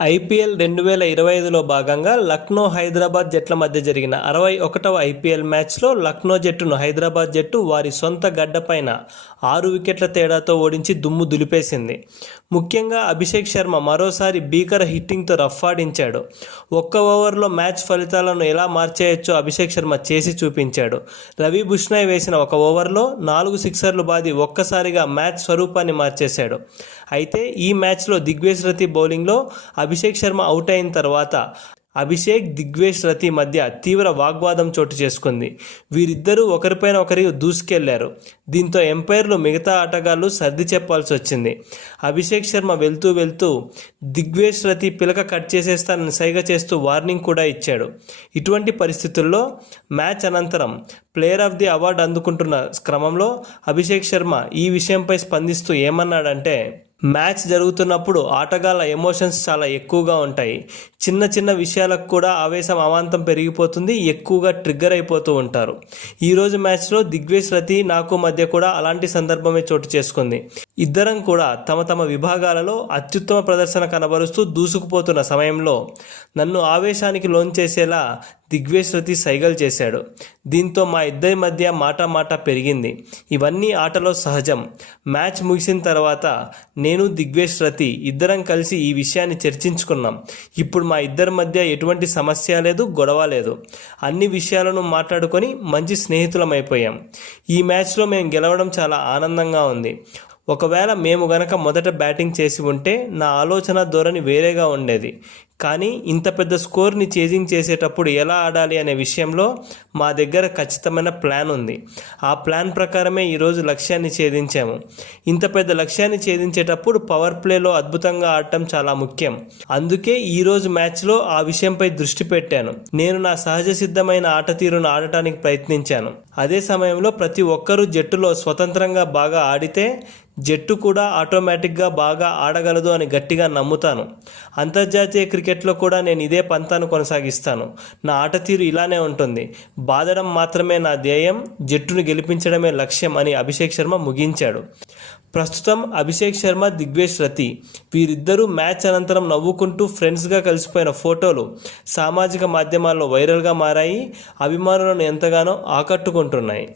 IPL 2025లో భాగంగా లక్నో హైదరాబాద్ జట్ల మధ్య జరిగిన 61వ ఐపీఎల్ మ్యాచ్లో లక్నో జట్టును హైదరాబాద్ జట్టు వారి సొంత గడ్డపైన 6 వికెట్ల తేడాతో ఓడించి దుమ్ము దులిపేసింది. ముఖ్యంగా అభిషేక్ శర్మ మరోసారి భీకర హిట్టింగ్తో రఫ్ఫాడించాడు. ఒక్క ఓవర్లో మ్యాచ్ ఫలితాలను ఎలా మార్చేయొచ్చో అభిషేక్ శర్మ చేసి చూపించాడు. రవి బిష్నాయ్ వేసిన ఒక ఓవర్లో 4 సిక్సర్లు బాది ఒక్కసారిగా మ్యాచ్ స్వరూపాన్ని మార్చేశాడు. అయితే ఈ మ్యాచ్లో దిగ్వేష్ రతి బౌలింగ్లో అభిషేక్ శర్మ అవుట్ అయిన తర్వాత అభిషేక్, దిగ్వేష్ రతి మధ్య తీవ్ర వాగ్వాదం చోటు చేసుకుంది. వీరిద్దరూ ఒకరిపైన ఒకరి దూసుకెళ్లారు. దీంతో ఎంపైర్లు మిగతా ఆటగాళ్లు సర్ది చెప్పాల్సి వచ్చింది. అభిషేక్ శర్మ వెళ్తూ దిగ్వేష్ రతి పిలక కట్ చేసేస్తానని సైగ చేస్తూ వార్నింగ్ కూడా ఇచ్చాడు. ఇటువంటి పరిస్థితుల్లో మ్యాచ్ అనంతరం ప్లేయర్ ఆఫ్ ది అవార్డు అందుకుంటున్న క్రమంలో అభిషేక్ శర్మ ఈ విషయంపై స్పందిస్తూ ఏమన్నాడంటే, మ్యాచ్ జరుగుతున్నప్పుడు ఆటగాళ్ళ ఎమోషన్స్ చాలా ఎక్కువగా ఉంటాయి. చిన్న విషయాలకు కూడా ఆవేశం అమాంతం పెరిగిపోతుంది, ఎక్కువగా ట్రిగ్గర్ అయిపోతూ ఉంటారు. ఈరోజు మ్యాచ్లో దిగ్వేష్ రతి నాకు మధ్య కూడా అలాంటి సందర్భమే చోటు చేసుకుంది. ఇద్దరం కూడా తమ విభాగాలలో అత్యుత్తమ ప్రదర్శన కనబరుస్తూ దూసుకుపోతున్న సమయంలో నన్ను ఆవేశానికి లోన్చేసేలా దిగ్వేష్ రతి సైగలు చేశాడు. దీంతో మా ఇద్దరి మధ్య మాట పెరిగింది. ఇవన్నీ ఆటలో సహజం. మ్యాచ్ ముగిసిన తర్వాత నేను, దిగ్వేష్ రతి ఇద్దరం కలిసి ఈ విషయాన్ని చర్చించుకున్నాం. ఇప్పుడు మా ఇద్దరి మధ్య ఎటువంటి సమస్య లేదు, గొడవ లేదు. అన్ని విషయాలను మాట్లాడుకొని మంచి స్నేహితులమైపోయాం. ఈ మ్యాచ్లో మేము గెలవడం చాలా ఆనందంగా ఉంది. ఒకవేళ మేము గనక మొదట బ్యాటింగ్ చేసి ఉంటే నా ఆలోచన ధోరణి వేరేగా ఉండేది. కానీ ఇంత పెద్ద స్కోర్ని చేజింగ్ చేసేటప్పుడు ఎలా ఆడాలి అనే విషయంలో మా దగ్గర ఖచ్చితమైన ప్లాన్ ఉంది. ఆ ప్లాన్ ప్రకారమే ఈరోజు లక్ష్యాన్ని ఛేదించాము. ఇంత పెద్ద లక్ష్యాన్ని ఛేదించేటప్పుడు పవర్ ప్లేలో అద్భుతంగా ఆడటం చాలా ముఖ్యం. అందుకే ఈరోజు మ్యాచ్లో ఆ విషయంపై దృష్టి పెట్టాను. నేను నా సహజ సిద్ధమైన ఆట తీరును ఆడటానికి ప్రయత్నించాను. అదే సమయంలో ప్రతి ఒక్కరూ జట్టులో స్వతంత్రంగా బాగా ఆడితే జట్టు కూడా ఆటోమేటిక్గా బాగా ఆడగలదు అని గట్టిగా నమ్ముతాను. అంతర్జాతీయ క్రికెట్లో కూడా నేను ఇదే పంతాను కొనసాగిస్తాను. నా ఆట తీరు ఇలానే ఉంటుంది. బాదడం మాత్రమే నా ధ్యేయం, జట్టును గెలిపించడమే లక్ష్యం అని అభిషేక్ శర్మ ముగించాడు. ప్రస్తుతం అభిషేక్ శర్మ, దిగ్వేష్ రతి వీరిద్దరూ మ్యాచ్ అనంతరం నవ్వుకుంటూ ఫ్రెండ్స్గా కలిసిపోయిన ఫోటోలు సామాజిక మాధ్యమాల్లో వైరల్గా మారాయి. అభిమానులను ఎంతగానో ఆకట్టుకుంటున్నాయి.